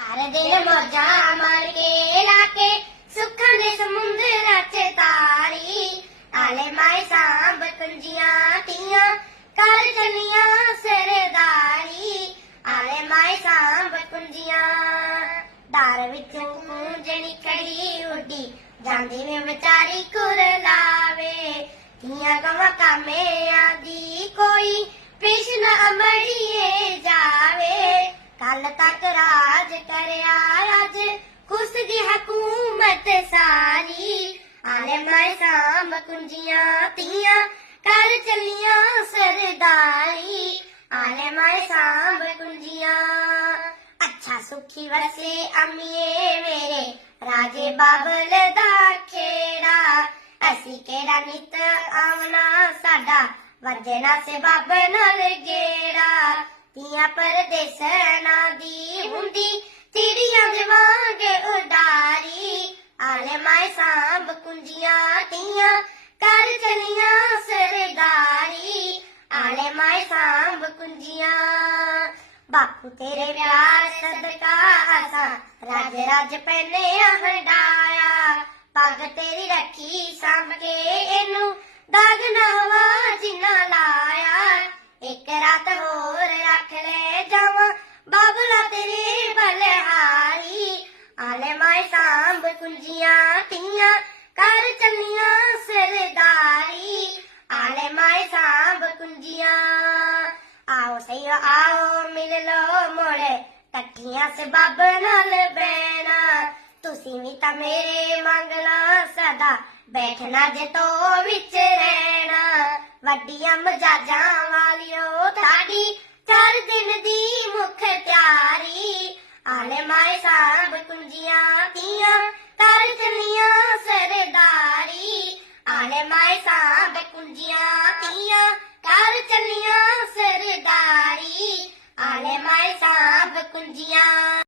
ਹਰ ਦਿਨ ਮੌਜਾਂ ਮਾਰ ਕੇ ਲਾ ਕੇ ਸੁੱਖਾਂ ਦੇ ਸਮੁੰਦਰ ਚ ਤਾਰੀ। ਆਲੇ ਮਾਏ ਸਾਂਭ ਕੁੰਜੀਆਂ ਤੀਆਂ ਕਰ ਚਲੀਆਂ ਸਰਦਾਰੀ। ਆਲੇ ਮਾਏ ਸਾਂਭ ਕੁੰਜੀਆਂ ਦਾਰ ਵਿੱਚ ਕੂੰਜਣੀ ਕੜੀ ਉੱਡੀ। ਜਾਂਦੀ ਵੇ ਵਿਚਾਰੀ ਕੁਰ ਲਾਵੇ, ਤੀਆਂ ਗਵਾ ਕਾਮੇ ਆਦੀ ਕੋਈ ਕ੍ਰਿਸ਼ਨ ਅਮੜੀਏ ਜਾਵੇ। ਕੱਲ ਤੱਕ ਰਾਜ ਕਰਿਆ ਅੱਜ ਖੁਸ਼ ਦੀ ਹਕੂਮਤ ਸਾਰੀ। ਆਲੇ ਮਾਏ ਸਾਂਭ ਕੁੰਜੀਆਂ ਤੀਆਂ ਕਰ ਚੱਲੀਆਂ ਸਰਦਾਰੀ। ਆਲੇ ਮਾਏ ਕੁੰਜੀਆਂ। ਅੱਛਾ ਸੁਖੀ ਵਸੇ ਅਮੀਏ ਮੇਰੇ, ਰਾਜੇ ਬਾਬਲ ਦਾ ਖੇੜਾ। ਅਸੀਂ ਕਿਹੜਾ ਨਿਤ ਆਵਣਾ ਸਾਡਾ, ਵਰਜਣਾ ਸੇ ਬਾਬ ਨਾਲ ਗੇੜਾ। ਤੀਆਂ ਪਰਦੇਸਣਾ ਦੀ ਹੁੰਦੀ। ਚਿੜੀਆਂ ਦੇ ਵਾਂਗ ਉਡਾਰੀ ਆਲੇ ਮਾਏ ਸਾਂਭ ਕੁੰਜੀਆਂ ਤੀਆਂ ਕਰ ਚਲੀਆਂ ਸਰਦਾਰੀ ਆਲੇ ਮਾਏ ਸਾਂਭ ਕੁੰਜੀਆਂ। ਬਾਪੂ ਤੇਰੇ ਪਿਆਰ ਸਦਕਾ ਅਸਾਂ ਰਾਜ ਰਾਜ ਪੈਨੇ ਹੰਡਾਇਆ ਪੱਗ ਤੇਰੀ ਰੱਖੀ ਸਾਂਭ ਕੇ ਇਹਨੂੰ, ਦਾਗ ਨਾ ਹਵਾ ਜਿੰਨਾ ਲਾ ਕੁੰਜੀਆਂ ਤੀਆਂ ਕਰ ਚੱਲੀਆਂ ਸਰਦਾਰੀ ਆਲੇ ਮਾਏ ਸਾਂਭ ਕੁੰਜੀਆਂ। ਆਓ ਸਈਓ, ਆਓ, ਮਿਲ ਲੋ ਮੋੜੇ। ਇਕੱਠੀਆਂ ਸੇ ਬਾਬ ਨਾਲ ਬੈਣਾ ਤੁਸੀਂ ਵੀ ਤਾਂ ਮੇਰੇ ਮੰਗਲਾ ਸਦਾ ਬੈਠਣਾ ਜੇ ਤੋ ਵਿੱਚ ਰਹਿਣਾ। ਵੱਡੀਆਂ ਮਜਾਜਾਂ ਵਾਲਿਓ, ਤੁਹਾਡੀ ਚਾਰ ਦਿਨ ਦੀ ਮੁਖ ਤਿਆਰੀ। ਆਲੇ ਮਾਏ ਸਾਂਭ ਕੁੰਜੀਆਂ, ਤੀਆਂ ਕੁੰਜੀਆਂ ਤੀਆਂ ਕਰ ਚੱਲੀਆਂ ਸਰਦਾਰੀ ਆਲੇ ਮਾਏ ਸਾਂਭ ਕੁੰਜੀਆਂ।